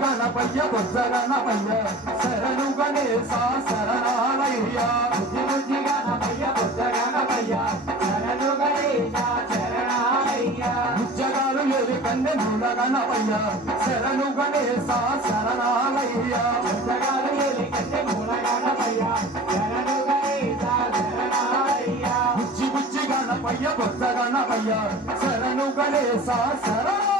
గణపయ్య బొత్స గణపయ్య శరణు గణేశ శరణాలయ్య శివగణవయ్య శరణు గణేశ శరణాలయ్య బుచ్చి బుచ్చి గణపయ్య బుద్ధ గణపయ్య శరణు గణేశ శరణ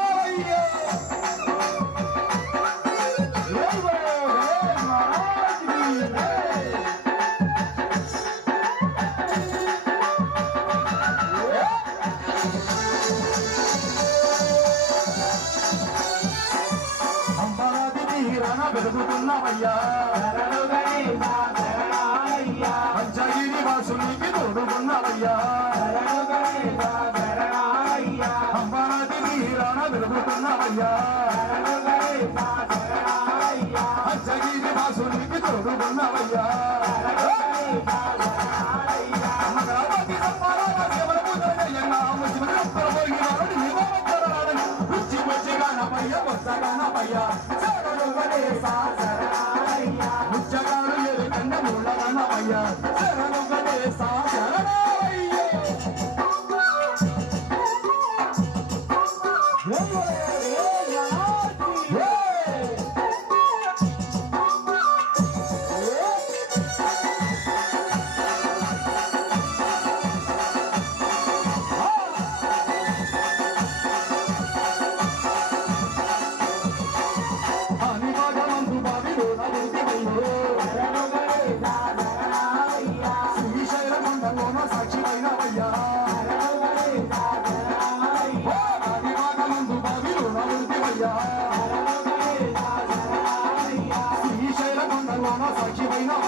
వెతుకుతున్నామయ్యా పంచగిరి వాసునికి తోడుకున్నామయ్యా అంబరాది 哎呀。